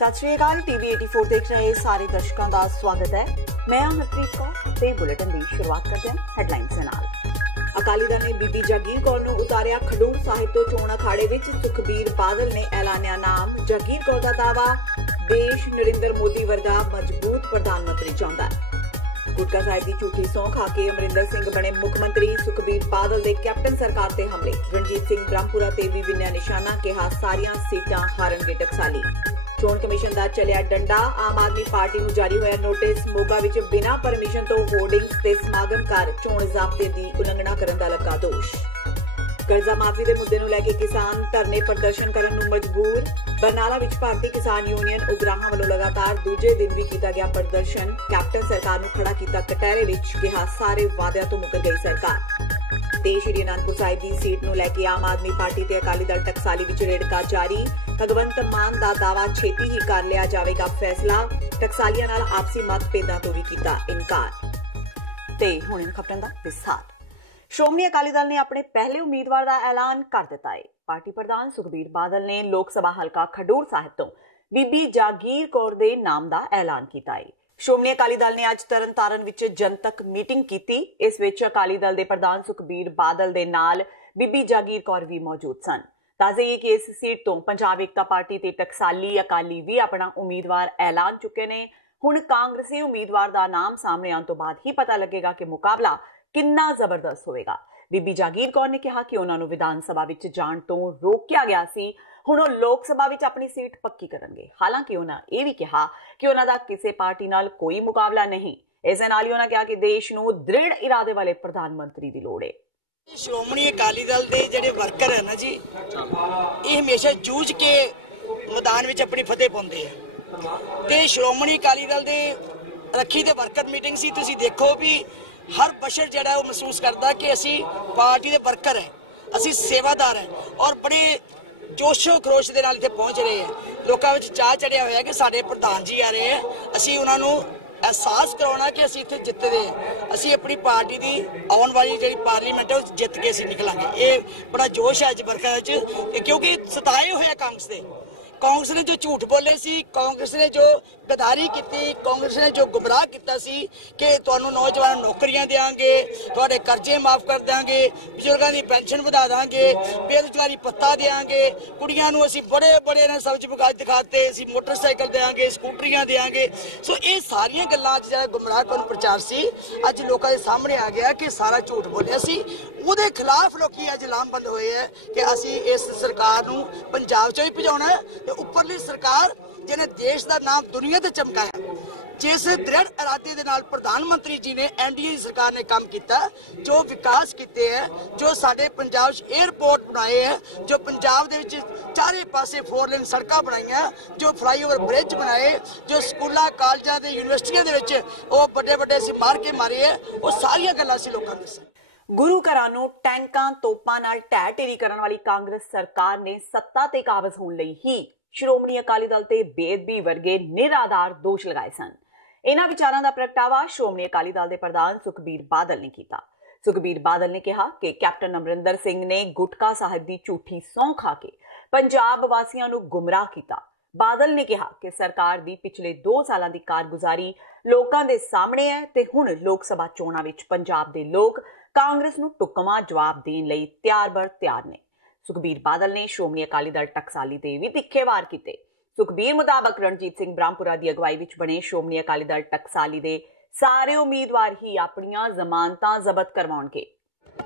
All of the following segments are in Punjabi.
सत श्री अकाल। टीवी 84 देख रहे सारे दर्शकों का स्वागत है। मैं हरप्रीत कौर ते बुलेटिन की शुरुआत करते हैं हेडलाइंस के नाल। अकाली दल ने बीबी जागीर कौर नूं उतारिया खडूर साहिब तो चोण अखाड़े विच। सुखबीर बादल ने ऐलानिया नाम। जागीर कौर दा दावा, देश नरेंद्र मोदी वर्गा मजबूत प्रधानमंत्री चाहुंदा है। गुटका साहिब की झूठी सौं खा के अमरिंदर सिंह बने मुख्यमंत्री। सुखबीर बादल दे कैप्टन सरकार ते हमले। रणजीत सिंह ब्रह्मपुरा ते भी विन्या निशाना, कहा सारियां सीटां हारनगे टकसाली। चोण कमीशन का चलिया डंडा। आम आदमी पार्टी नूं जारी होया नोटिस। मोगा विच बिना परमिशन तो होर्डिंग्स ते समागम कर चोण ज़ाब्ते दी उलंघना करन दा लगा दोष। कर्जा माफी के मुद्दे नूं लैके किसान धरने प्रदर्शन करन नूं मजबूर। बरनाला विच भारतीय किसान यूनियन उगराहां वल्लों लगातार दूजे दिन भी कीता गया प्रदर्शन। कैप्टन सरकार नूं खड़ा कीता कटहरे विच, कहा सारे वादियां तो मुकर गई सरकार। ते श्री आनंदपुर साहिब की सीट नूं लैके आम आदमी पार्टी ते अकाली दल टकसाली विच रेड़का जारी। भगवंत मान दा दावा छेती ही कर लिया जाएगा फैसला। टकसालियां नाल आपसी मतभेदां तो भी कीता इनकार। ते हुण इन खबरां दा विस्तार। श्रोमणी अकाली दल ने अपने पहले उम्मीदवार का ऐलान कर दिता है। पार्टी प्रधान सुखबीर बादल ने लोक सभा हलका खडूर साहिब तो बीबी जागीर कौर दे नाम का ऐलान किया है। श्रोमणी अकाली दल ने अज तरन तारण विच जनतक मीटिंग की। इस विच अकाली दल के प्रधान सुखबीर बादल दे नाल बीबी जागीर कौर भी मौजूद सन। ताज़े ये कि इस सीट तो पंजाब एकता पार्टी ते टकसाली अकाली भी अपना उम्मीदवार ऐलान चुके ने। हुण कांग्रेसी उम्मीदवार का नाम सामने आने तो बाद ही पता लगेगा कि मुकाबला कितना जबरदस्त होएगा। बीबी जागीर कौर ने कहा कि उन्होंने विधान सभा विच जाण तो रोकिया गया सी, हुण लोक सभा विच अपनी सीट पक्की करनगे। हालांकि उन्होंने यह भी कहा कि उन्होंने किसी पार्टी नाल कोई मुकाबला नहीं। इस नाल ही उन्होंने कहा कि देश नूं दृढ़ इरादे वाले प्रधानमंत्री की लोड़ है। श्रोमणी अकाली दल के जिहड़े वर्कर है ना जी, ये हमेशा जूझ के मैदान में अपनी फतेह पाउंदे हैं। ते श्रोमणी अकाली दल के रखी ते वर्कर मीटिंग सी, तुसीं देखो भी हर बशर जिहड़ा वो महसूस करता कि असी पार्टी के वर्कर हैं, असी सेवादार हैं और बड़े जोशो खरोश के नाल इत्थे पहुंच रहे हैं। लोकां विच चाह चढ़िया होया कि साडे प्रधान जी आ रहे हैं, असी उन्हां नूं एहसास कराना कि असी इत्थे जितदे हैं। असी अपनी पार्टी की आने वाली जी पार्लीमेंट है जित के असी निकलांगे। ये बड़ा जोश है अज वर्करां च, क्योंकि सताए हुए कांग्रेस दे। कांग्रेस ने जो झूठ बोले सी, कांग्रेस ने जो गद्दारी की, कांग्रेस ने जो गुमराह किया सी कि तुहानूं नौजवान नौकरियां देंगे, तुहाडे कर्जे माफ कर देंगे, बजुर्गों की पेंशन बढ़ा देंगे, बेरोजगारी भत्ता देंगे, कुड़ियां नूं असीं बड़े बड़े ने सब्ज बगा दिखाते, असीं मोटरसाइकिल देंगे, स्कूटरियां देंगे। सो ये सारियां गल्लां अज जिहड़ा गुमराहकुन प्रचार सी अज लोकां दे सामने आ गया कि सारा झूठ बोलिया सी। उहदे खिलाफ लोकी अज लामबंद होए है कि असीं इस सरकार नूं पंजाब चों ही भजाउणा है। उपरली सरकार जिन्हें देश का नाम दुनिया ते चमकाया, जिस दृढ़ इरादे दे नाल प्रधानमंत्री जी ने एनडीए सरकार ने काम किया, जो विकास किए हैं, जो साडे पंजाब एयरपोर्ट बनाए हैं, जो पंजाब दे विच चारे पासे 4 लेन सड़कां बनाईयां, जो फ्लाईओवर ब्रिज बनाए, जो स्कूलों कॉलेजों के यूनिवर्सिटियों दे विच वो बड़े बड़े असीं मार के मारे है, वो सारियां गल्लां असीं लोकां नूं दस्सां। गुरु घरां नूं टैंकां तोपां नाल ढह ढेरी करन वाली कांग्रेस सरकार ने सत्ता ते काबज होण लई ही श्रोमणी अकाली दल ते बेअदबी वर्गे निराधार दोष लगाए सन। इन्हां विचारां दा प्रगटावा श्रोमणी अकाली दल दे प्रधान सुखबीर बादल ने कीता। सुखबीर बादल ने कहा कि कैप्टन अमरिंदर सिंह ने गुटका साहिब की झूठी सौं खा के पंजाब वासियां नूं गुमराह कीता। बादल ने कहा कि सरकार दी पिछले 2 सालां दी कारगुजारी लोकां दे सामने है ते हुण लोक सभा चोणां विच पंजाब दे लोक कांग्रेस नूं टुकमा जवाब देण लई तैयार बर तैयार ने। सुखबीर बादल ने श्रोमणी अकाली दल टकसाली ते भी तिखे वार कीते। सुखबीर मुताबक रणजीत सिंह ब्रह्मपुरा की अगवाई विच बने श्रोमणी अकाली दल टकसाली दे सारे उम्मीदवार ही अपनियां जमानतां जब्त करवाउणगे।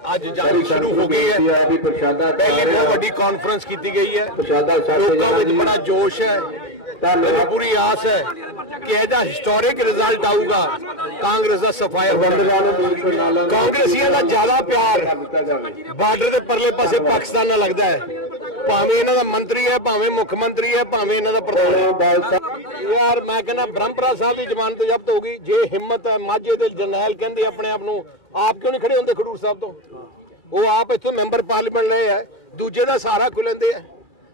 आज जारी शुरू हो गई है, पहले बहुत बड़ी कॉन्फ्रेंस की गई है, लोगों में बड़ा जोश है, मेरी पूरी आस है कि यह हिस्टोरिक रिजल्ट आऊगा। कांग्रेस का सफाया कांग्रेसियों का ज्यादा प्यार बार्डर के परले पासे पाकिस्तान नाल लगता है, भावें इन्हां दा मंत्री है, भावें मुख्यमंत्री है, भावें इन्हां दा प्रधान है। यार मैं कहना ब्रह्मपुरा साहब की जमानत जब्त हो गई, जे हिम्मत है माझे दे जरनैल कहंदे अपने आप नूं, आप क्यों नहीं खड़े होंदे खडूर साहब तो? वो आप इत्थों मैंबर पार्लीमेंट रहे है, दूजे का सहारा क्यों लेंदे है?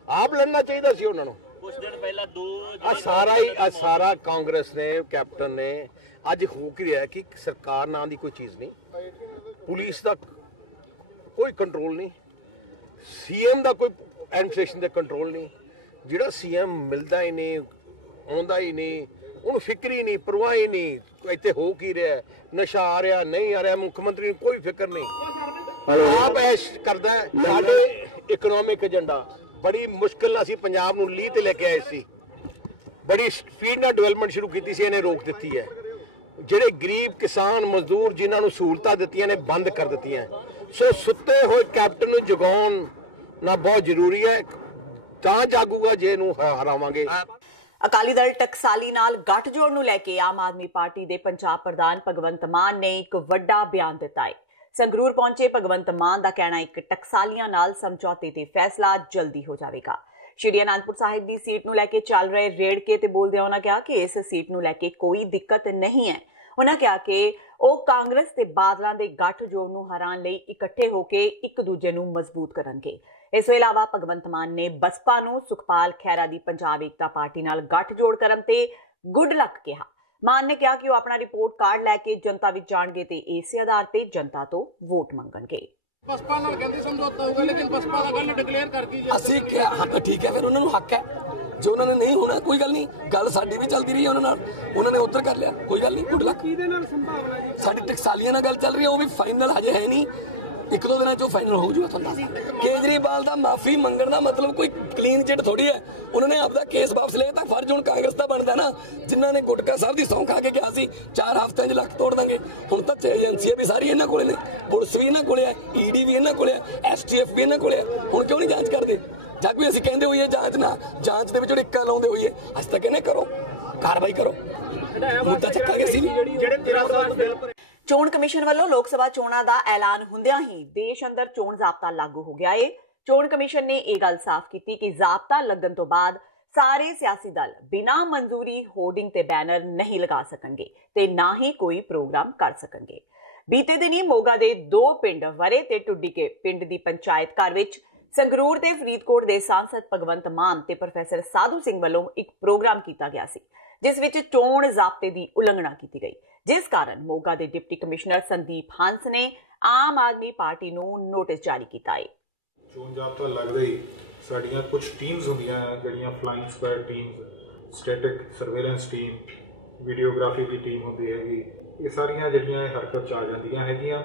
आप लड़ना चाहिए सी उन्होंने। कुछ दिन पहला सारा कांग्रेस ने कैप्टन ने अज हो कि रहा कि सरकार नाम की कोई चीज़ नहीं, पुलिस का कोई कंट्रोल नहीं, सीएम का कोई एडमिनिस्ट्रेशन का कंट्रोल नहीं, जिहड़ा सीएम मिलता ही नहीं ਆਉਂਦਾ ਹੀ ਨਹੀਂ, ਉਹਨੂੰ ਫਿਕਰ ਹੀ ਨਹੀਂ, ਪਰਵਾਹ ਹੀ ਨਹੀਂ ਇੱਥੇ ਹੋ ਕੀ ਰਿਹਾ, ਨਸ਼ਾ ਆ ਰਿਹਾ ਨਹੀਂ ਆ ਰਿਹਾ, ਮੁੱਖ ਮੰਤਰੀ ਨੂੰ ਕੋਈ ਫਿਕਰ ਨਹੀਂ। ਆਪ ਐਸ਼ ਕਰਦਾ ਸਾਡੇ ਇਕਨੋਮਿਕ ਏਜੰਡਾ ਬੜੀ ਮੁਸ਼ਕਿਲ ਨਾਲ ਅਸੀਂ ਪੰਜਾਬ ਨੂੰ ਲੀਹ ਤੇ ਲੈ ਕੇ ਆਏ ਸੀ, ਬੜੀ ਸਪੀਡ ਨਾਲ ਡਿਵੈਲਪਮੈਂਟ ਸ਼ੁਰੂ ਕੀਤੀ ਸੀ, ਇਹਨੇ ਰੋਕ ਦਿੱਤੀ ਹੈ। ਜਿਹੜੇ ਗਰੀਬ ਕਿਸਾਨ ਮਜ਼ਦੂਰ ਜਿਨ੍ਹਾਂ ਨੂੰ ਸਹੂਲਤਾਂ ਦਿੱਤੀਆਂ ਨੇ ਬੰਦ ਕਰ ਦਿੱਤੀਆਂ। ਸੋ ਸੁੱਤੇ ਹੋਏ ਕੈਪਟਨ ਨੂੰ ਜਗਾਉਣ ਨਾ ਬਹੁਤ ਜ਼ਰੂਰੀ ਹੈ, ਤਾਂ ਜਾਗੂਗਾ ਜੇ ਇਹਨੂੰ ਹਰਾਵਾਂਗੇ। ਅਕਾਲੀ ਦਲ ਟਕਸਾਲੀ ਨਾਲ ਗੱਠਜੋੜ ਨੂੰ ਲੈ ਕੇ ਆਮ ਆਦਮੀ ਪਾਰਟੀ ਦੇ ਪੰਜਾਬ ਪ੍ਰਧਾਨ ਭਗਵੰਤ ਮਾਨ ਨੇ ਇੱਕ ਵੱਡਾ ਬਿਆਨ ਦਿੱਤਾ ਹੈ। ਸੰਗਰੂਰ ਪਹੁੰਚੇ ਭਗਵੰਤ ਮਾਨ ਦਾ ਕਹਿਣਾ ਇੱਕ ਟਕਸਾਲੀਆਂ ਨਾਲ ਸਮਝੌਤੇ ਤੇ ਫੈਸਲਾ ਜਲਦੀ ਹੋ ਜਾਵੇਗਾ। ਸ਼੍ਰੀ ਅਨੰਦਪੁਰ ਸਾਹਿਬ ਦੀ ਸੀਟ ਨੂੰ ਲੈ ਕੇ ਚੱਲ ਰਹੇ ਰੇੜਕੇ ਤੇ ਬੋਲਦਿਆਂ ਉਹਨਾਂ ਕਿਹਾ ਕਿ ਇਸ ਸੀਟ ਨੂੰ ਲੈ ਕੇ ਕੋਈ ਦਿੱਕਤ ਨਹੀਂ ਹੈ। ਉਹਨਾਂ ਕਿਹਾ ਕਿ ਉਹ ਕਾਂਗਰਸ ਤੇ ਬਾਦਲਾਂ ਦੇ ਗੱਠਜੋੜ ਨੂੰ ਹਰਾਉਣ ਲਈ ਇਕੱਠੇ ਹੋ ਕੇ ਇੱਕ ਦੂਜੇ ਨੂੰ ਮਜ਼ਬੂਤ ਕਰਨਗੇ। ਇਸ ਤੋਂ ਇਲਾਵਾ ਭਗਵੰਤ ਮਾਨ ਨੇ ਬਸਪਾ ਨੂੰ ਸੁਖਪਾਲ ਖਹਿਰਾ ਦੀ ਪੰਜਾਬ ਏਕਤਾ ਪਾਰਟੀ ਨਾਲ ਗੱਠਜੋੜ ਕਰਨ ਤੇ ਗੁੱਡ ਲੱਕ ਕਿਹਾ। ਮਾਨ ਨੇ ਕਿਹਾ ਕਿ ਉਹ ਆਪਣਾ ਰਿਪੋਰਟ ਕਾਰਡ ਲੈ ਕੇ ਜਨਤਾ ਵਿੱਚ ਜਾਣਗੇ ਤੇ ਇਸੇ ਆਧਾਰ ਤੇ ਜਨਤਾ ਤੋਂ ਵੋਟ ਮੰਗਣਗੇ। ਬਸਪਾ ਨਾਲ ਕਹਿੰਦੇ ਸਮਝੌਤਾ ਹੋਊਗਾ, ਲੇਕਿਨ ਬਸਪਾ ਦਾ ਗੱਲ ਡਿਕਲੇਅਰ ਕਰਤੀ ਜੀ। ਅਸੀਂ ਹੱਕ ਠੀਕ ਹੈ, ਫਿਰ ਉਹਨਾਂ ਨੂੰ ਹੱਕ ਹੈ। ਜੋ ਉਹਨਾਂ ਨੇ ਨਹੀਂ ਹੋਣਾ ਕੋਈ ਗੱਲ ਨਹੀਂ, ਗੱਲ ਸਾਡੀ ਵੀ ਚੱਲਦੀ ਰਹੀ ਉਹਨਾਂ ਨਾਲ, ਉਹਨਾਂ ਨੇ ਉੱਧਰ ਕਰ ਲਿਆ, ਕੋਈ ਗੱਲ ਨਹੀਂ, ਗੁੱਡ ਲੱਕ। ਕਿਹਦੇ ਨਾਲ ਸੰਭਾਵਨਾ ਜੀ? ਸਾਡੀ ਟਕਸਾਲੀਆਂ ਨਾਲ ਗੱਲ ਚੱਲ ਰਹੀ ਹੈ, ਉਹ ਵੀ ਫਾਈਨਲ ਹਜੇ ਹੈ ਨਹੀਂ, ਇੱਕ ਦੋ ਦਿਨਾਂ 'ਚ ਫਾਈਨਲ ਹੋ ਜੂਗਾ। ਤੁਹਾਨੂੰ ਦੱਸਦਾ ਕੇਜਰੀਵਾਲ ਦਾ ਮਾਫੀ ਮੰਗਣ ਦਾ ਮਤਲਬ ਕੋਈ ਕਲੀਨ ਚਿੱਟ ਥੋੜੀ ਹੈ। ਉਹਨਾਂ ਨੇ ਆਪਦਾ ਕੇਸ ਵਾਪਸ ਲਿਆ ਤਾਂ ਫਰਜ਼ ਹੁਣ ਕਾਂਗਰਸ ਦਾ ਬਣਦਾ ਨਾ, ਜਿਨ੍ਹਾਂ ਨੇ ਗੁਟਕਾ ਸਾਹਿਬ ਦੀ ਸਹੁੰ ਖਾ ਕੇ ਕਿਹਾ ਸੀ 4 ਹਫ਼ਤਿਆਂ 'ਚ ਲੱਖ ਤੋੜ ਦਾਂਗੇ। ਹੁਣ ਤਾਂ ਏਜੰਸੀਆਂ ਵੀ ਸਾਰੀ ਇਹਨਾਂ ਕੋਲੇ ਨੇ, ਪੁਲਿਸ ਵੀ ਇਹਨਾਂ ਕੋਲੇ ਹੈ, ਈਡੀ ਵੀ ਇਹਨਾਂ ਕੋਲੇ ਹੈ, STF ਵੀ ਇਹਨਾਂ ਕੋਲੇ ਹੈ। ਹੁਣ ਕਿਉਂ ਨਹੀਂ ਜਾਂਚ ਕਰਦੇ? ਜਦ ਵੀ ਅਸੀਂ ਕਹਿੰਦੇ ਹੋਈਏ ਜਾਂਚ ਨਾ, ਜਾਂਚ ਦੇ ਵਿੱਚ ਢਿੱਕਾ ਲਾਉਂਦੇ ਹੋਈਏ, ਅਸੀਂ ਤਾਂ ਕਹਿੰਦੇ ਕਰੋ, ਕਾਰਵਾਈ ਕਰੋ, ਮੁੱਦਾ ਚੱਕਾਂਗੇ ਅਸੀਂ ਵੀ। ਚੋਣ ਕਮਿਸ਼ਨ ਵੱਲੋਂ ਲੋਕ ਸਭਾ ਚੋਣਾਂ ਦਾ ਐਲਾਨ ਹੁੰਦਿਆਂ ਹੀ ਦੇਸ਼ ਅੰਦਰ ਚੋਣ ਜ਼ਾਬਤਾ ਲਾਗੂ ਹੋ ਗਿਆ ਏ। ਚੋਣ ਕਮਿਸ਼ਨ ਨੇ ਇਹ ਗੱਲ ਸਾਫ਼ ਕੀਤੀ ਕਿ ਜ਼ਾਬਤਾ ਲੱਗਣ ਤੋਂ ਬਾਅਦ ਸਾਰੇ ਸਿਆਸੀ ਦਲ ਬਿਨਾਂ ਮਨਜ਼ੂਰੀ ਹੋਰਡਿੰਗ ਤੇ ਬੈਨਰ ਨਹੀਂ ਲਗਾ ਸਕਣਗੇ ਤੇ ਨਾ ਹੀ ਕੋਈ ਪ੍ਰੋਗਰਾਮ ਕਰ ਸਕਣਗੇ। ਬੀਤੇ ਦਿਨੀ ਮੋਗਾ ਦੇ 2 ਪਿੰਡ ਵਰੇ ਤੇ ਟੁੱਡੀਕੇ ਪਿੰਡ ਦੀ ਪੰਚਾਇਤ ਘਰ ਵਿੱਚ ਸੰਗਰੂਰ ਤੇ ਫਰੀਦਕੋਟ ਦੇ ਸਾਂਸਦ ਭਗਵੰਤ ਮਾਨ ਤੇ ਪ੍ਰੋਫੈਸਰ ਸਾਧੂ ਸਿੰਘ ਵੱਲੋਂ ਇੱਕ ਪ੍ਰੋਗਰਾਮ ਕੀਤਾ ਗਿਆ ਸੀ, ਜਿਸ ਵਿੱਚ ਚੋਣ ਜ਼ਾਬਤੇ ਦੀ ਉਲੰਘਣਾ ਕੀਤੀ ਗਈ, ਜਿਸ ਕਾਰਨ ਮੋਗਾ ਦੇ ਡਿਪਟੀ ਕਮਿਸ਼ਨਰ ਸੰਦੀਪ ਹੰਸ ਨੇ ਆਮ ਆਦਮੀ ਪਾਰਟੀ ਨੂੰ ਨੋਟਿਸ ਜਾਰੀ ਕੀਤਾ ਹੈ। ਚੋਣ ਜ਼ਾਬਤਾ ਲੱਗਦਾ ਹੀ ਸਾਡੀਆਂ ਕੁਝ ਟੀਮਸ ਹੁੰਦੀਆਂ ਜਿਹੜੀਆਂ flying squad teams, static surveillance team, videography ਦੀ ਟੀਮ ਹੁੰਦੀ ਹੈਗੀ, ਇਹ ਸਾਰੀਆਂ ਜਿਹੜੀਆਂ ਹਰਕਤ 'ਚ ਆ ਜਾਂਦੀਆਂ ਹੈਗੀਆਂ।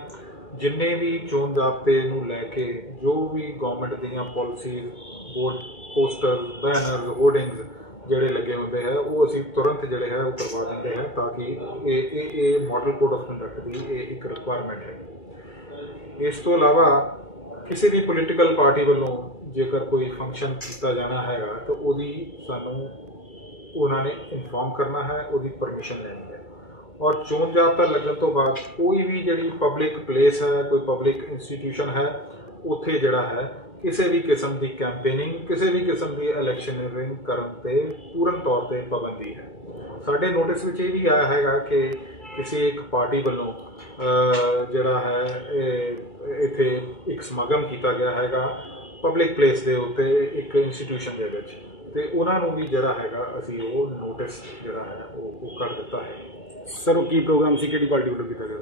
ਜਿੰਨੇ ਵੀ ਚੋਣ ਜ਼ਾਬਤੇ ਨੂੰ ਲੈ ਕੇ ਜੋ ਵੀ ਗਵਰਨਮੈਂਟ ਦੀਆਂ policies, board poster, banner, hoardings ਜਿਹੜੇ ਲੱਗੇ ਹੁੰਦੇ ਹੈ, ਉਹ ਅਸੀਂ ਤੁਰੰਤ ਜਿਹੜੇ ਹੈ ਉਹ ਕਰਵਾ ਦਿੰਦੇ ਹਾਂ, ਤਾਂ ਕਿ ਇਹ ਮਾਡਲ ਕੋਡ ਆਫ ਕੰਡਕਟ ਦੀ ਇਹ ਇੱਕ ਰਿਕੁਆਇਰਮੈਂਟ ਹੈ। ਇਸ ਤੋਂ ਇਲਾਵਾ ਕਿਸੇ ਵੀ ਪੋਲੀਟੀਕਲ ਪਾਰਟੀ ਵੱਲੋਂ ਜੇਕਰ ਕੋਈ ਫੰਕਸ਼ਨ ਕੀਤਾ ਜਾਣਾ ਹੈਗਾ ਤਾਂ ਉਹਦੀ ਸਾਨੂੰ ਉਹਨਾਂ ਨੇ ਇਨਫੋਰਮ ਕਰਨਾ ਹੈ, ਉਹਦੀ ਪਰਮਿਸ਼ਨ ਲੈਣੀ ਹੈ। ਔਰ ਚੋਣ ਜ਼ਾਬਤਾ ਲੱਗਣ ਤੋਂ ਬਾਅਦ ਕੋਈ ਵੀ ਜਿਹੜੀ ਪਬਲਿਕ ਪਲੇਸ ਹੈ, ਕੋਈ ਪਬਲਿਕ ਇੰਸਟੀਟਿਊਸ਼ਨ ਹੈ, ਉੱਥੇ ਜਿਹੜਾ ਹੈ ਕਿਸੇ ਵੀ ਕਿਸਮ ਦੀ ਕੈਂਪੇਨਿੰਗ, ਕਿਸੇ ਵੀ ਕਿਸਮ ਦੀ ਇਲੈਕਸ਼ਨਰਿੰਗ ਕਰਨ ਤੇ ਪੂਰਨ ਤੌਰ ਤੇ ਪਾਬੰਦੀ ਹੈ। ਸਾਡੇ ਨੋਟਿਸ ਵਿੱਚ ਇਹ ਵੀ ਆਇਆ ਹੈਗਾ ਕਿ ਕਿਸੇ ਇੱਕ ਪਾਰਟੀ ਵੱਲੋਂ ਜਿਹੜਾ ਹੈ ਇੱਥੇ ਇੱਕ ਸਮਾਗਮ ਕੀਤਾ ਗਿਆ ਹੈਗਾ ਪਬਲਿਕ ਪਲੇਸ ਦੇ ਉੱਤੇ ਇੱਕ ਇੰਸਟੀਟਿਊਸ਼ਨ ਦੇ ਵਿੱਚ, ਤੇ ਉਹਨਾਂ ਨੂੰ ਵੀ ਜਿਹੜਾ ਹੈਗਾ ਅਸੀਂ ਉਹ ਨੋਟਿਸ ਜਿਹੜਾ ਹੈ ਉਹ ਕਰ ਦਿੱਤਾ ਹੈ। ਸਰ ਉਹ ਕੀ ਪ੍ਰੋਗਰਾਮ ਸੀ, ਕਿਹੜੀ ਪਾਰਟੀ ਵੱਲੋਂ ਕੀਤਾ ਗਿਆ?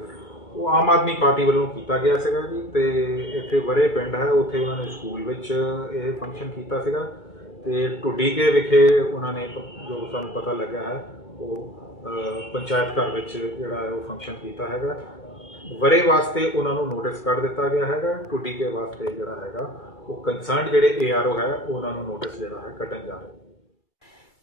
ਉਹ ਆਮ ਆਦਮੀ ਪਾਰਟੀ ਵੱਲੋਂ ਕੀਤਾ ਗਿਆ ਸੀਗਾ ਜੀ, ਤੇ ਇੱਥੇ ਵਰੇ ਪਿੰਡ ਹੈ, ਉੱਥੇ ਉਹਨਾਂ ਨੇ ਸਕੂਲ ਵਿੱਚ ਇਹ ਫੰਕਸ਼ਨ ਕੀਤਾ ਸੀਗਾ, ਤੇ ਟੁੱਡੀਕੇ ਵਿਖੇ ਉਹਨਾਂ ਨੇ ਜੋ ਸਾਨੂੰ ਪਤਾ ਲੱਗਿਆ ਹੈ ਉਹ ਪੰਚਾਇਤ ਘਰ ਵਿੱਚ ਜਿਹੜਾ ਹੈ ਉਹ ਫੰਕਸ਼ਨ ਕੀਤਾ ਹੈਗਾ। ਵਰੇ ਵਾਸਤੇ ਉਹਨਾਂ ਨੂੰ ਨੋਟਿਸ ਕੱਢ ਦਿੱਤਾ ਗਿਆ ਹੈਗਾ, ਟੁੱਡੀਕੇ ਵਾਸਤੇ ਜਿਹੜਾ ਹੈਗਾ ਉਹ ਕੰਸਰਨਡ ਜਿਹੜੇ ARO ਹੈ ਉਹਨਾਂ ਨੂੰ ਨੋਟਿਸ ਜਿਹੜਾ ਹੈ ਕੱਢਣ ਜਾ ਰਿਹਾ।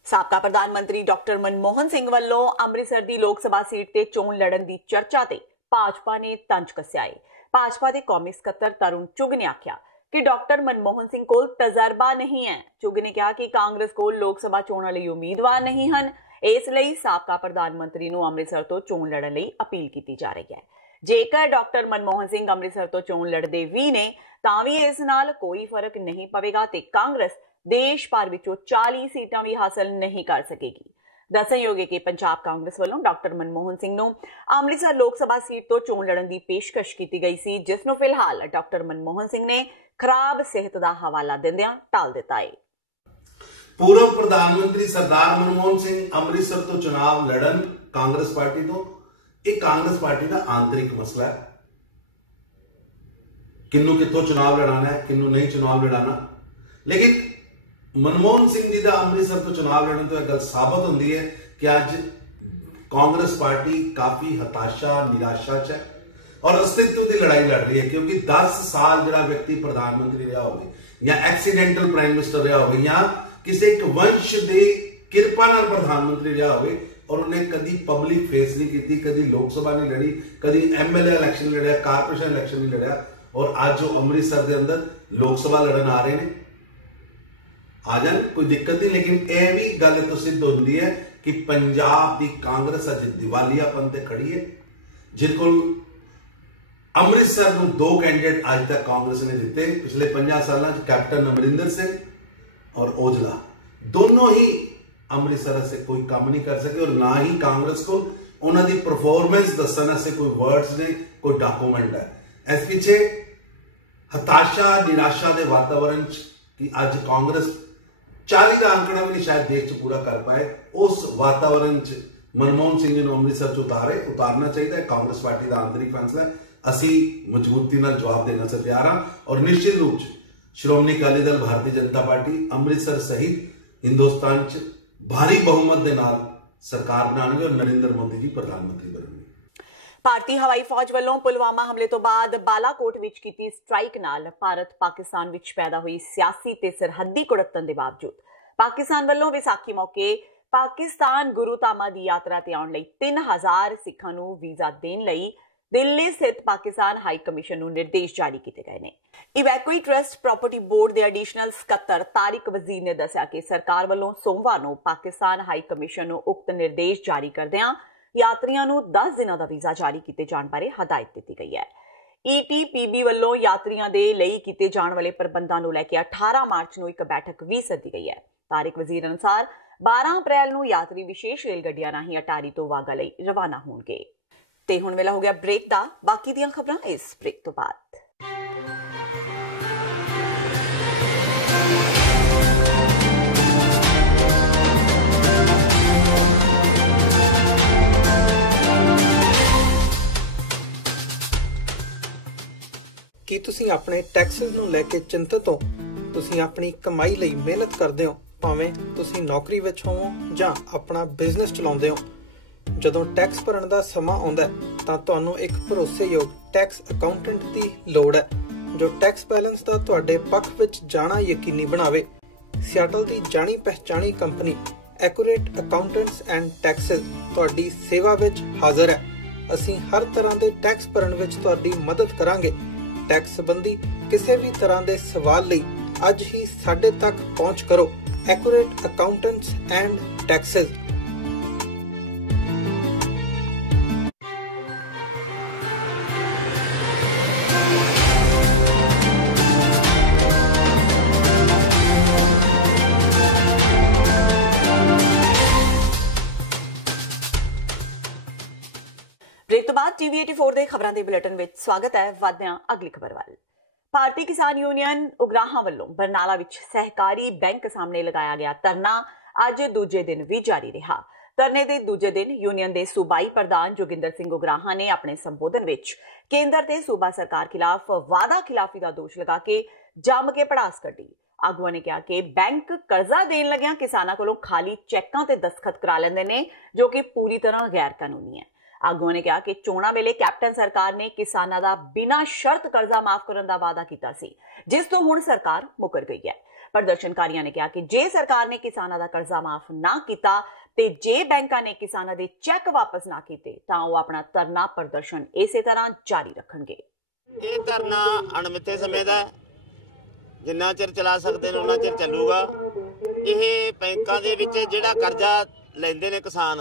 ਸਾਬਕਾ ਪ੍ਰਧਾਨ ਮੰਤਰੀ ਡਾਕਟਰ ਮਨਮੋਹਨ ਸਿੰਘ ਵੱਲੋਂ ਅੰਮ੍ਰਿਤਸਰ ਦੀ ਲੋਕ ਸਭਾ ਸੀਟ ਤੇ ਚੋਣ ਲੜਨ ਦੀ ਚਰਚਾ ਤੇ ਭਾਜਪਾ ਨੇ ਤੰਜ ਕੱਸਿਆ ਹੈ। ਭਾਜਪਾ ਦੇ ਕੌਮੀ ਸਕੱਤਰ ਤਰੁਣ ਚੁੱਗ ਨੇ ਆਖਿਆ ਕਿ ਡਾਕਟਰ ਮਨਮੋਹਨ ਸਿੰਘ ਕੋਲ ਤਜਰਬਾ ਨਹੀਂ ਹੈ। ਚੁੱਗ ਨੇ ਕਿਹਾ ਕਿ ਕਾਂਗਰਸ ਕੋਲ ਲੋਕ ਸਭਾ ਚੋਣਾਂ ਲਈ ਉਮੀਦਵਾਰ ਨਹੀਂ ਹਨ, ਇਸ ਲਈ ਸਾਬਕਾ ਪ੍ਰਧਾਨ ਮੰਤਰੀ ਨੂੰ ਅੰਮ੍ਰਿਤਸਰ ਤੋਂ ਚੋਣ ਲੜਨ ਲਈ ਅਪੀਲ ਕੀਤੀ ਜਾ ਰਹੀ ਹੈ। ਜੇਕਰ ਡਾਕਟਰ ਮਨਮੋਹਨ ਸਿੰਘ ਅੰਮ੍ਰਿਤਸਰ ਤੋਂ ਚੋਣ ਲੜਦੇ ਵੀ ਨੇ ਤਾਂ ਵੀ ਇਸ ਨਾਲ ਕੋਈ ਫਰਕ ਨਹੀਂ ਪਵੇਗਾ ਤੇ ਕਾਂਗਰਸ ਦੇਸ਼ ਭਰ ਵਿੱਚੋਂ 40 ਸੀਟਾਂ ਵੀ ਹਾਸਲ ਨਹੀਂ ਕਰ ਸਕੇਗੀ। ਦੱਸਣਯੋਗ ਹੈ ਕਿ ਪੰਜਾਬ ਕਾਂਗਰਸ ਵੱਲੋਂ ਡਾਕਟਰ ਮਨਮੋਹਨ ਸਿੰਘ ਨੂੰ ਅੰਮ੍ਰਿਤਸਰ ਲੋਕ ਸਭਾ ਸੀਟ ਤੋਂ ਚੋਣ ਲੜਨ ਦੀ ਪੇਸ਼ਕਸ਼ ਕੀਤੀ ਗਈ ਸੀ, ਜਿਸ ਨੂੰ ਫਿਲਹਾਲ ਡਾਕਟਰ ਮਨਮੋਹਨ ਸਿੰਘ ਨੇ ਖਰਾਬ ਸਿਹਤ ਦਾ ਹਵਾਲਾ ਦਿੰਦਿਆਂ ਟਾਲ ਦਿੱਤਾ ਹੈ। पूर्व प्रधानमंत्री सरदार मनमोहन सिंह अमृतसर तो चुनाव लड़न कांग्रेस पार्टी तो एक कांग्रेस पार्टी का आंतरिक मसला है, किन्नू कितों चुनाव लड़ाना है, किन्नू नहीं चुनाव लड़ाना। लेकिन ਮਨਮੋਹਨ ਸਿੰਘ ਜੀ ਦਾ ਅੰਮ੍ਰਿਤਸਰ ਤੋਂ ਚੁਣਾਵ ਲੜਨ ਤੋਂ ਇਹ ਗੱਲ ਸਾਬਤ ਹੁੰਦੀ ਹੈ ਕਿ ਅੱਜ ਕਾਂਗਰਸ ਪਾਰਟੀ ਕਾਫੀ ਹਤਾਸ਼ਾ ਨਿਰਾਸ਼ਾ 'ਚ ਹੈ ਔਰ ਅਸਤਿਤਵ ਦੀ ਲੜਾਈ ਲੜ ਰਹੀ ਹੈ, ਕਿਉਂਕਿ 10 ਸਾਲ ਜਿਹੜਾ ਵਿਅਕਤੀ ਪ੍ਰਧਾਨ ਮੰਤਰੀ ਰਿਹਾ ਹੋਵੇ ਜਾਂ ਐਕਸੀਡੈਂਟਲ ਪ੍ਰਾਈਮ ਮਿਨਿਸਟਰ ਰਿਹਾ ਹੋਵੇ ਜਾਂ ਕਿਸੇ ਇੱਕ ਵੰਸ਼ ਦੇ ਕਿਰਪਾ ਨਾਲ ਪ੍ਰਧਾਨ ਮੰਤਰੀ ਰਿਹਾ ਹੋਵੇ ਔਰ ਉਹਨੇ ਕਦੀ ਪਬਲਿਕ ਫੇਸ ਨਹੀਂ ਕੀਤੀ, ਕਦੀ ਲੋਕ ਸਭਾ ਨਹੀਂ ਲੜੀ, ਕਦੀ ਐਮਐਲਏ ਇਲੈਕਸ਼ਨ ਲੜਿਆ, ਕਾਰਪੋਰੇਸ਼ਨ ਇਲੈਕਸ਼ਨ ਨਹੀਂ ਲੜਿਆ ਔਰ ਅੱਜ ਉਹ ਅੰਮ੍ਰਿਤਸਰ ਦੇ ਅੰਦਰ ਲੋਕ ਸਭਾ ਲੜਨ ਆ ਰਹੇ ਨੇ। ਆ ਜਾਣ, ਕੋਈ ਦਿੱਕਤ ਨਹੀਂ, ਲੇਕਿਨ ਇਹ ਵੀ ਗੱਲ ਤੋਂ ਸਿੱਧ ਹੁੰਦੀ ਹੈ ਕਿ ਪੰਜਾਬ ਦੀ ਕਾਂਗਰਸ ਅੱਜ ਦਿਵਾਲੀਆਪਨ ਤੇ ਖੜੀ ਹੈ। ਜਿਹਦੇ ਕੋਲ ਅੰਮ੍ਰਿਤਸਰ ਨੂੰ 2 ਕੈਂਡੀਡੇਟ ਅੱਜ ਤੱਕ ਕਾਂਗਰਸ ਨੇ ਦਿੱਤੇ ਪਿਛਲੇ 50 ਸਾਲਾਂ 'ਚ, ਕੈਪਟਨ ਅਮਰਿੰਦਰ ਸਿੰਘ ਔਰ ਔਜਲਾ, ਦੋਨੋਂ ਹੀ ਅੰਮ੍ਰਿਤਸਰ ਸੇ ਕੋਈ ਕੰਮ ਨਹੀਂ ਕਰ ਸਕੇ ਔਰ ਨਾ ਹੀ ਕਾਂਗਰਸ ਕੋਲ ਉਹਨਾਂ ਦੀ ਪਰਫਾਰਮੈਂਸ ਦੱਸਣ ਵਾਸਤੇ ਕੋਈ ਵਰਡਸ ਨੇ, ਕੋਈ ਡਾਕੂਮੈਂਟ ਹੈ। ਇਸ ਪਿੱਛੇ ਹਤਾਸ਼ਾ ਨਿਰਾਸ਼ਾ ਦੇ ਵਾਤਾਵਰਣ 'ਚ ਕਿ ਅੱਜ ਕਾਂਗਰਸ 40 ਦਾ ਅੰਕੜਾ ਵੀ ਨਹੀਂ ਸ਼ਾਇਦ ਦੇਸ਼ 'ਚ ਪੂਰਾ ਕਰ ਪਾਏ, ਉਸ ਵਾਤਾਵਰਣ 'ਚ ਮਨਮੋਹਨ ਸਿੰਘ ਜੀ ਨੂੰ ਅੰਮ੍ਰਿਤਸਰ 'ਚ ਉਤਾਰਨਾ ਚਾਹੀਦਾ ਹੈ। ਕਾਂਗਰਸ ਪਾਰਟੀ ਦਾ ਆਂਤਰਿਕ ਫੈਸਲਾ ਹੈ, ਅਸੀਂ ਮਜ਼ਬੂਤੀ ਨਾਲ ਜਵਾਬ ਦੇਣ ਵਾਸਤੇ ਤਿਆਰ ਹਾਂ ਔਰ ਨਿਸ਼ਚਿਤ ਰੂਪ 'ਚ ਸ਼੍ਰੋਮਣੀ ਅਕਾਲੀ ਦਲ ਭਾਰਤੀ ਜਨਤਾ ਪਾਰਟੀ ਅੰਮ੍ਰਿਤਸਰ ਸਹਿਤ ਹਿੰਦੁਸਤਾਨ 'ਚ ਭਾਰੀ ਬਹੁਮਤ ਦੇ ਨਾਲ ਸਰਕਾਰ ਬਣਾਉਣਗੇ ਔਰ ਨਰਿੰਦਰ ਮੋਦੀ ਜੀ ਪ੍ਰਧਾਨ ਮੰਤਰੀ ਬਣਨਗੇ। ਭਾਰਤੀ ਹਵਾਈ ਫੌਜ ਵੱਲੋਂ ਪੁਲਵਾਮਾ ਹਮਲੇ ਤੋਂ ਬਾਅਦ ਬਾਲਾਕੋਟ ਵਿੱਚ ਕੀਤੀ ਸਟ੍ਰਾਈਕ ਨਾਲ ਭਾਰਤ ਪਾਕਿਸਤਾਨ ਵਿੱਚ ਪੈਦਾ ਹੋਈ ਸਿਆਸੀ ਤੇ ਸਰਹੱਦੀ ਕੁੜੱਤਣ ਦੇ ਬਾਵਜੂਦ ਪਾਕਿਸਤਾਨ ਵੱਲੋਂ ਵਿਸਾਖੀ ਮੌਕੇ ਪਾਕਿਸਤਾਨ ਗੁਰੂ ਧਾਮਾਂ ਦੀ ਯਾਤਰਾ ਤੇ ਆਉਣ ਲਈ 3000 ਸਿੱਖਾਂ ਨੂੰ ਵੀਜ਼ਾ ਦੇਣ ਲਈ ਦਿੱਲੀ ਸਥਿਤ ਪਾਕਿਸਤਾਨ ਹਾਈ ਕਮਿਸ਼ਨ ਨੂੰ ਨਿਰਦੇਸ਼ ਜਾਰੀ ਕੀਤੇ ਗਏ ਨੇ। ਇਵੈਕੂਈ ਟਰਸਟ ਪ੍ਰਾਪਰਟੀ ਬੋਰਡ ਦੇ ਐਡੀਸ਼ਨਲ ਸਕੱਤਰ ਤਾਰਿਕ ਵਜ਼ੀਰ ਨੇ ਦੱਸਿਆ ਕਿ ਸਰਕਾਰ ਵੱਲੋਂ ਸੋਮਵਾਰ ਨੂੰ ਪਾਕਿਸਤਾਨ ਹਾਈ ਕਮਿਸ਼ਨ ਨੂੰ ਉਕਤ ਨਿਰਦੇਸ਼ ਜਾਰੀ ਕਰਦਿਆਂ ਯਾਤਰੀਆਂ ਨੂੰ 10 ਦਿਨਾਂ ਦਾ ਵੀਜ਼ਾ ਜਾਰੀ ਕੀਤੇ ਜਾਣ ਬਾਰੇ ਹਦਾਇਤ ਦਿੱਤੀ ਗਈ ਹੈ। ETPB ਵੱਲੋਂ ਯਾਤਰੀਆਂ ਦੇ ਲਈ ਕੀਤੇ ਜਾਣ ਵਾਲੇ ਪ੍ਰਬੰਧਾਂ ਨੂੰ ਲੈ ਕੇ 18 ਮਾਰਚ ਨੂੰ ਇੱਕ ਬੈਠਕ ਵੀ ਸੱਦੀ ਗਈ ਹੈ। ਤਾਰਿਕ ਵਜ਼ੀਰ ਅਨੁਸਾਰ 12 ਅਪ੍ਰੈਲ ਨੂੰ ਯਾਤਰੀ ਵਿਸ਼ੇਸ਼ ਰੇਲ ਗੱਡੀਆਂ ਰਾਹੀਂ ਅਟਾਰੀ ਤੋਂ ਵਾਗਾ ਲਈ ਰਵਾਨਾ ਹੋਣਗੇ। ਤੇ ਹੁਣ ਵੇਲਾ ਹੋ ਗਿਆ ਬ੍ਰੇਕ ਦਾ, ਬਾਕੀ ਦੀਆਂ ਖਬਰਾਂ ਇਸ ਬ੍ਰੇਕ ਤੋਂ ਬਾਅਦ। ਕੀ ਤੁਸੀਂ ਆਪਣੇ ਟੈਕਸਿਸ ਨੂੰ ਲੈ ਕੇ ਚਿੰਤਤ ਹੋ? ਤੁਸੀਂ ਆਪਣੀ ਕਮਾਈ ਲਈ ਮਿਹਨਤ ਕਰਦੇ ਹੋ, ਭਾਵੇਂ ਤੁਸੀਂ ਨੌਕਰੀ ਵਿੱਚ ਹੋਵੋ ਜਾਂ ਆਪਣਾ ਬਿਜ਼ਨਸ ਚਲਾਉਂਦੇ ਹੋ। ਜਦੋਂ ਟੈਕਸ ਭਰਨ ਦਾ ਸਮਾਂ ਆਉਂਦਾ ਤਾਂ ਤੁਹਾਨੂੰ ਇੱਕ ਭਰੋਸੇਯੋਗ ਟੈਕਸ ਅਕਾਊਂਟੈਂਟ ਦੀ ਲੋੜ ਹੈ ਜੋ ਟੈਕਸ ਬੈਲੈਂਸ ਦਾ ਤੁਹਾਡੇ ਪੱਖ ਵਿੱਚ ਜਾਣਾ ਯਕੀਨੀ ਬਣਾਵੇ। ਸਿਆਟਲ ਦੀ ਜਾਣੀ ਪਹਿਚਾਣੀ company accurate accountants and taxes ਤੁਹਾਡੀ ਸੇਵਾ ਵਿੱਚ ਹਾਜ਼ਰ ਹੈ। ਅਸੀਂ ਹਰ ਤਰ੍ਹਾਂ ਦੇ ਟੈਕਸ ਭਰਨ ਵਿੱਚ ਤੁਹਾਡੀ ਮਦਦ ਕਰਾਂਗੇ। ਟੈਕਸ ਸੰਬੰਧੀ ਕਿਸੇ ਵੀ ਤਰ੍ਹਾਂ ਦੇ ਸਵਾਲ ਲਈ ਅੱਜ ਹੀ ਸਾਡੇ ਤੱਕ ਪਹੁੰਚ ਕਰੋ। Accurate accountants and taxes. Break ਤੋਂ ਬਾਅਦ TV 84 ਦੇ ਖਬਰਾਂ ਦੇ ਬੁਲੇਟਿਨ ਵਿੱਚ ਸਵਾਗਤ ਹੈ। ਵਧਦੇ ਹਾਂ ਅਗਲੀ ਖਬਰ ਵੱਲ। ਭਾਰਤੀ ਕਿਸਾਨ ਯੂਨੀਅਨ ਉਗਰਾਹਾਂ ਵੱਲੋਂ ਬਰਨਾਲਾ ਵਿੱਚ ਸਹਿਕਾਰੀ ਬੈਂਕ ਸਾਹਮਣੇ ਲਗਾਇਆ ਗਿਆ ਧਰਨਾ ਅੱਜ ਦੂਜੇ ਦਿਨ ਵੀ ਜਾਰੀ ਰਿਹਾ। ਧਰਨੇ ਦੇ ਦੂਜੇ ਦਿਨ ਯੂਨੀਅਨ ਦੇ ਸੂਬਾਈ ਪ੍ਰਧਾਨ ਜੋਗਿੰਦਰ ਸਿੰਘ ਉਗਰਾਹਾਂ ਨੇ ਆਪਣੇ ਸੰਬੋਧਨ ਵਿੱਚ ਕੇਂਦਰ ਤੇ ਸੂਬਾ ਸਰਕਾਰ ਖਿਲਾਫ ਵਾਅਦਾ ਖਿਲਾਫੀ ਦਾ ਦੋਸ਼ ਲਗਾ ਕੇ ਜੰਮ ਕੇ ਭੜਾਸ ਕੱਢੀ। ਆਗੂਆਂ ਨੇ ਕਿਹਾ ਕਿ ਬੈਂਕ ਕਰਜ਼ਾ ਦੇਣ ਲੱਗਿਆਂ ਕਿਸਾਨਾਂ ਕੋਲੋਂ ਖਾਲੀ ਚੈੱਕਾਂ ਤੇ ਦਸਤਖਤ ਕਰਾ ਲੈਂਦੇ ਨੇ, ਜੋ ਕਿ ਪੂਰੀ ਤਰ੍ਹਾਂ ਗੈਰ ਕਾਨੂੰਨੀ ਹੈ। ਆਗੂਆਂ ਨੇ ਕਿਹਾ ਕਿ ਚੋਣਾਂ ਵੇਲੇ ਕੈਪਟਨ ਸਰਕਾਰ ਨੇ ਕਿਸਾਨਾਂ ਦਾ ਬਿਨਾਂ ਸ਼ਰਤ ਕਰਜ਼ਾ ਮਾਫ ਕਰਨ ਦਾ ਵਾਅਦਾ ਕੀਤਾ ਸੀ, ਜਿਸ ਤੋਂ ਹੁਣ ਸਰਕਾਰ ਮੁੱਕਰ ਗਈ ਹੈ। ਪ੍ਰਦਰਸ਼ਨਕਾਰੀਆਂ ਨੇ ਕਿਹਾ ਕਿ ਜੇ ਸਰਕਾਰ ਨੇ ਕਿਸਾਨਾਂ ਦਾ ਕਰਜ਼ਾ ਮਾਫ ਨਾ ਕੀਤਾ ਤੇ ਜੇ ਬੈਂਕਾਂ ਨੇ ਕਿਸਾਨਾਂ ਦੇ ਚੈੱਕ ਵਾਪਸ ਨਾ ਕੀਤੇ ਤਾਂ ਉਹ ਆਪਣਾ ਧਰਨਾ ਪ੍ਰਦਰਸ਼ਨ ਇਸੇ ਤਰ੍ਹਾਂ ਜਾਰੀ ਰੱਖਣਗੇ। ਇਹ ਧਰਨਾ ਅਣਮਿੱਥੇ ਸਮੇਂ ਦਾ, ਜਿੰਨਾ ਚਿਰ ਚਲਾ ਸਕਦੇ ਨੇ ਉਹਨਾਂ ਚਿਰ ਚੱਲੂਗਾ। ਇਹ ਬੈਂਕਾਂ ਦੇ ਵਿੱਚ ਜਿਹੜਾ ਕਰਜ਼ਾ ਲੈਂਦੇ ਨੇ ਕਿਸਾਨ,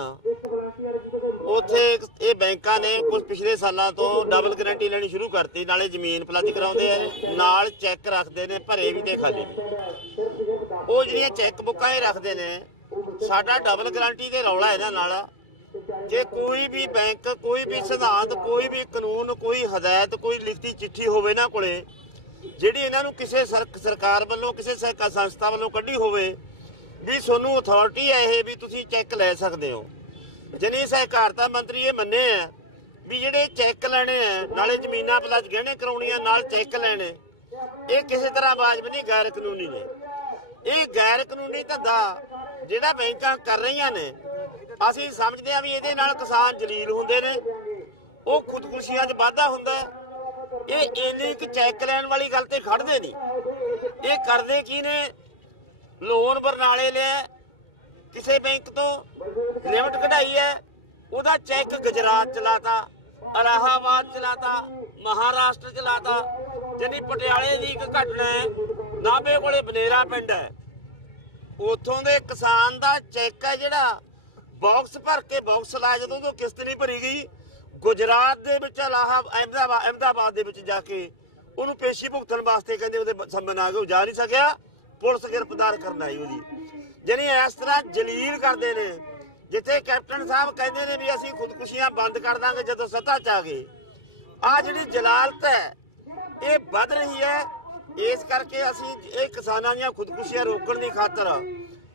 ਉੱਥੇ ਇਹ ਬੈਂਕਾਂ ਨੇ ਕੁਝ ਪਿਛਲੇ ਸਾਲਾਂ ਤੋਂ ਡਬਲ ਗਰੰਟੀ ਲੈਣੀ ਸ਼ੁਰੂ ਕਰਤੀ। ਨਾਲੇ ਜ਼ਮੀਨ ਪਲੱਜ ਕਰਾਉਂਦੇ ਆ, ਨਾਲ ਚੈੱਕ ਰੱਖਦੇ ਨੇ, ਭਰੇ ਵੀ ਤੇ ਖਾਲੀ ਵੀ। ਉਹ ਜਿਹੜੀਆਂ ਚੈੱਕ ਬੁੱਕਾਂ ਇਹ ਰੱਖਦੇ ਨੇ, ਸਾਡਾ ਡਬਲ ਗਰੰਟੀ ਦੇ ਰੌਲਾ ਇਹਨਾਂ ਨਾਲ। ਜੇ ਕੋਈ ਵੀ ਬੈਂਕ, ਕੋਈ ਵੀ ਸਿਧਾਂਤ, ਕੋਈ ਵੀ ਕਾਨੂੰਨ, ਕੋਈ ਹਦਾਇਤ, ਕੋਈ ਲਿਖਤੀ ਚਿੱਠੀ ਹੋਵੇ ਇਹਨਾਂ ਕੋਲੇ ਜਿਹੜੀ ਇਹਨਾਂ ਨੂੰ ਕਿਸੇ ਸਰਕਾਰ ਵੱਲੋਂ, ਕਿਸੇ ਸੰਸਥਾ ਵੱਲੋਂ ਕੱਢੀ ਹੋਵੇ ਵੀ ਤੁਹਾਨੂੰ ਅਥਾਰਟੀ ਹੈ ਇਹ ਵੀ ਤੁਸੀਂ ਚੈੱਕ ਲੈ ਸਕਦੇ ਹੋ। ਜਨੀ ਸਹਿਕਾਰਤਾ ਮੰਤਰੀ ਇਹ ਮੰਨੇ ਆ ਵੀ ਜਿਹੜੇ ਚੈੱਕ ਲੈਣੇ ਆ, ਨਾਲੇ ਜ਼ਮੀਨਾਂ ਪਲੱਜ ਗਹਿਣੇ ਕਰਾਉਣੀਆਂ, ਨਾਲ ਚੈੱਕ ਲੈਣੇ, ਇਹ ਕਿਸੇ ਤਰ੍ਹਾਂ ਵਾਜਬ ਨਹੀਂ, ਗੈਰ ਕਾਨੂੰਨੀ ਨੇ। ਇਹ ਗੈਰ ਕਾਨੂੰਨੀ ਧੰਦਾ ਜਿਹੜਾ ਬੈਂਕਾਂ ਕਰ ਰਹੀਆਂ ਨੇ, ਅਸੀਂ ਸਮਝਦੇ ਹਾਂ ਵੀ ਇਹਦੇ ਨਾਲ ਕਿਸਾਨ ਜਲੀਲ ਹੁੰਦੇ ਨੇ, ਉਹ ਖੁਦਕੁਸ਼ੀਆਂ 'ਚ ਵਾਧਾ ਹੁੰਦਾ। ਇਹ ਇੰਨੀ ਕਿ ਚੈੱਕ ਲੈਣ ਵਾਲੀ ਗੱਲ ਤੇ ਖੜਦੇ ਨਹੀਂ। ਇਹ ਕਰਦੇ ਕੀ ਨੇ? ਲੋਨ ਬਰਨਾਲੇ ਲਿਆ, ਕਿਸੇ ਬੈਂਕ ਤੋਂ ਲਿਮਟ ਕਢਾਈ ਹੈ, ਉਹਦਾ ਚੈੱਕ ਗੁਜਰਾਤ ਚਲਾਤਾ, ਇਲਾਹਾਬਾਦ ਚਲਾਤਾ, ਮਹਾਰਾਸ਼ਟਰ ਚਲਾਤਾ। ਜਾਨੀ ਪਟਿਆਲੇ ਦੀ ਇੱਕ ਘਟਨਾ ਹੈ, ਨਾਭੇ ਕੋਲੇ ਬਨੇਰਾ ਪਿੰਡ ਹੈ, ਉੱਥੋਂ ਦੇ ਕਿਸਾਨ ਦਾ ਚੈੱਕ ਹੈ ਜਿਹੜਾ ਬਾਕਸ ਭਰ ਕੇ ਬਾਕਸ ਲਾਇਆ, ਜਦੋਂ ਉਹ ਕਿਸ਼ਤ ਨਹੀਂ ਭਰੀ ਗਈ, ਗੁਜਰਾਤ ਦੇ ਵਿੱਚ ਅਹਿਮਦਾਬਾਦ ਦੇ ਵਿੱਚ ਜਾ ਕੇ ਉਹਨੂੰ ਪੇਸ਼ੀ ਭੁਗਤਣ ਵਾਸਤੇ ਕਹਿੰਦੇ ਉਹਦੇ ਸੰਮਨ ਆ ਗਏ, ਜਾ ਨਹੀਂ ਸਕਿਆ, ਪੁਲਿਸ ਗ੍ਰਿਫਤਾਰ ਕਰਨ ਆਈ ਉਹਦੀ। ਜਾਨੀ ਇਸ ਤਰ੍ਹਾਂ ਜਲੀਲ ਕਰਦੇ ਨੇ। ਜਿੱਥੇ ਕੈਪਟਨ ਸਾਹਿਬ ਕਹਿੰਦੇ ਨੇ ਵੀ ਅਸੀਂ ਖੁਦਕੁਸ਼ੀਆਂ ਬੰਦ ਕਰ ਦਾਂਗੇ ਜਦੋਂ ਸੱਤਾ 'ਚ ਆ ਗਏ, ਆਹ ਜਿਹੜੀ ਜਲਾਲਤ ਹੈ ਇਹ ਵੱਧ ਰਹੀ ਹੈ। ਇਸ ਕਰਕੇ ਅਸੀਂ ਇਹ ਕਿਸਾਨਾਂ ਦੀਆਂ ਖੁਦਕੁਸ਼ੀਆਂ ਰੋਕਣ ਦੀ ਖਾਤਰ